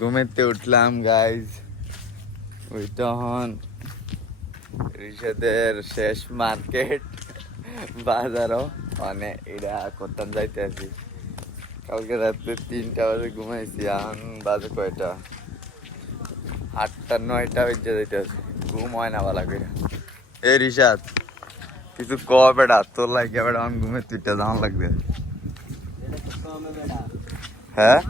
ঘুমেতে উঠলাম গাইজ, ওই তখন রিশাদের শেষ মার্কেট বাজারও মানে এটা করতাম যাইতে আছি। কালকে রাত্রে 3টা বাজে ঘুমাইছি, এখন বাজে কয়টা 8টা 9টা বেজে যাইতে আছি, ঘুম হয় না ভালো করে। এ রিশাদ কিছু ক বেটা, তোর লাগে বেটা আমার ঘুমের তুইটা দাম লাগবে। হ্যাঁ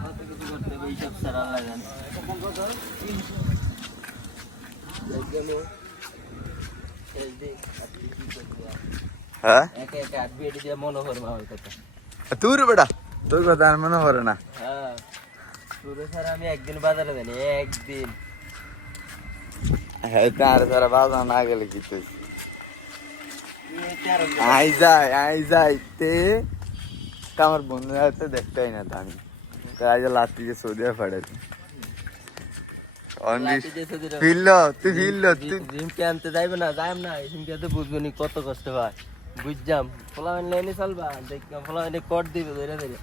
হ্যাঁ তুই রে বেটা, তোর কথা আর মনে পড়ে না। আমি একদিন বাজারে জানি একদিন হ্যাঁ আর সারা বাজার না গেলে কি তুই আই যাই তে আমার বন্ধুরা তো দেখতেই না, তো আমি তাই লাস্ট দিকে সৌদি পাঠাইছি। আনতে যাইবে না, যাইম না জিমকে তো বুঝবো নি কত কষ্ট হয়, বুঝজাম ফলা লাইনে চলবা দেখলাম ফলা কট দিবে ধরে ধরে।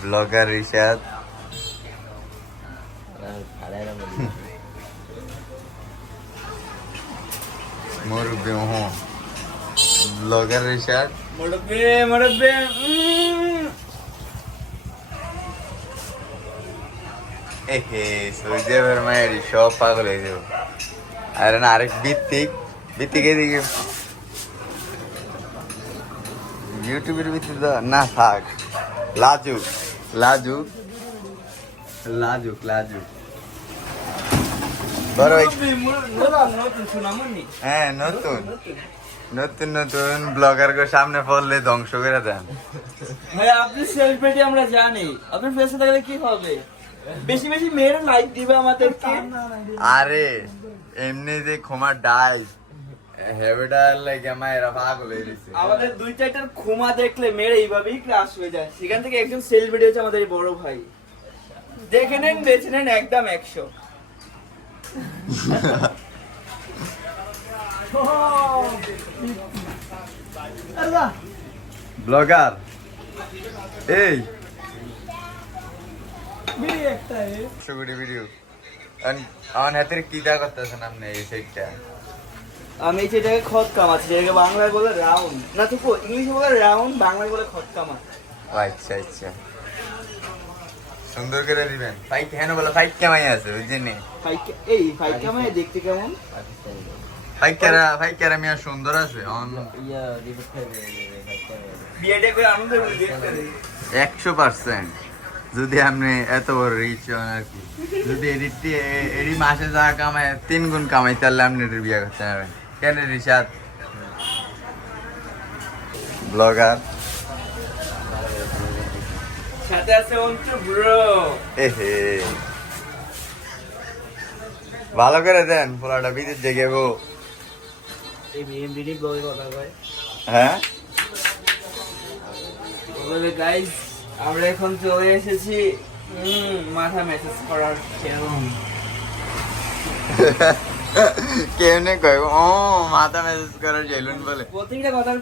ব্লগার রিশাদ মুরব্বি ব্লগার রিশাদ সৌদি আরবের মায়ের সব পাগল হয়ে যাবো। আর না আরেক ভিত্তিক এদিকে ইউটিউবের ভিত্তি তো না থাক, লাজুক লাজুক লাজুক লাজুক বড় হ্যাঁ নতুন নতুন নতুন ব্লগার গো সামনে পড়লে ধ্বংস করে দেন। আপনি সেলিব্রিটি আমরা জানি, আপনি ফেসে থাকলে কি হবে, বেশি বেশি মেয়েরা লাইক দিবে আমাদেরকে। আরে এমনি যে ক্ষমা ডাইস হেবেটার লাগে মায়েরা পাগল হয়ে গেছে। আমাদের 2-4টার ক্ষমা দেখলে মেয়েরা এইভাবেই ক্রাশ হয়ে যায়। সেখান থেকে একজন সেলিব্রিটি হচ্ছে আমাদের বড় ভাই, দেখে নেন বেছে নেন একদম 100। ব্লগার এই ভিডিও আমার হাতের কি দা করতেছেন আপনি এই সাইডটা? আমি যেটাকে খত কামাচ্ছি, যেটাকে বাংলায় বলে রাউন্ড, না তো ইংলিশে বলে রাউন্ড, বাংলায় বলে খত কামা। আচ্ছা আচ্ছা সুন্দর করে দিবেন। ফাইট হেন বলে ফাইট কেমাই আছে বুঝছেন? এই ফাইট কামাই দেখতে কেমন? ফাইট কেরা মিয়া সুন্দর আছে অন বিয়েটা করে আনন্দ করে দেখতে 100%। যদি আপনি এত বড় রিচ হন আর কি, যদি এডি মাসে যা কামায় 3 গুণ কামাই, তাহলে আপনি বিয়ে করতে পারবেন কেন? রিশাদ ব্লগার সাথে আছে অন্তু ব্রো। এহে ভালো করে দেন, পোলাটা বিদেশ জেগে গো। এই বিএমডিডি ব্লগে কথা কয়। হ্যাঁ বলে গাইস আমরা এখন চলে এসেছি মাথা মেসেজ করার কেমন কেমনে কয় ও মাথা মেসেজ করার জেলুন বলে। প্রত্যেকটা কথার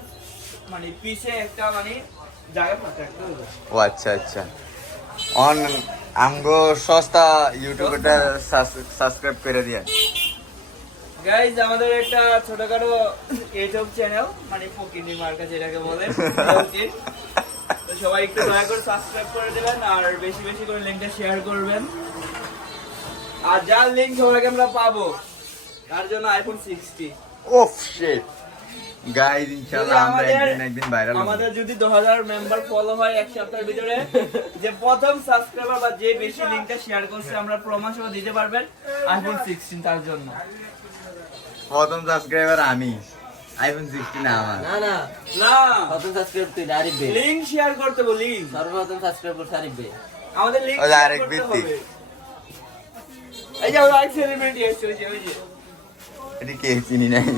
মানে পিছে একটা মানে জায়গা ফাঁকা রাখতে হবে। ও আচ্ছা আচ্ছা অন আমগো সস্তা ইউটিউবটা সাবস্ক্রাইব করে দিয়া। গাইস আমাদের একটা ছোটখাটো ইউটিউব চ্যানেল মানে ফকিনি মার্কা যেটাকে বলে, তো সবাই একটু দয়া করে সাবস্ক্রাইব করে দিবেন আর বেশি বেশি করে লিংকটা শেয়ার করবেন। আর যার লিংক সবাইকে আমরা পাবো তার জন্য আইফোন 60। ওফ শিট গাইস ইনশাআল্লাহ আমরা একদিন ভাইরাল হব। আমাদের যদি 2000 মেম্বার ফলো হয় এক সপ্তাহের ভিতরে, যে প্রথম সাবস্ক্রাইবার বা যে বেশি লিংকটা শেয়ার করছে আমরা প্রমাণ সহ দিতে পারবেন আইফোন 16 তার জন্য। প্রথম সাবস্ক্রাইবার আমি, আইফোন 16 না আমার। না না না প্রথম সাবস্ক্রাইব তুই আরিফ ভাই, লিংক শেয়ার করতে বলি। সর্বপ্রথম সাবস্ক্রাইব করতে আরিফ ভাই, আমাদের লিংক শেয়ার করতে হবে। এই যে ওই সেলিব্রিটি এসেছে, ওই যে এটি কে চিনি নাই।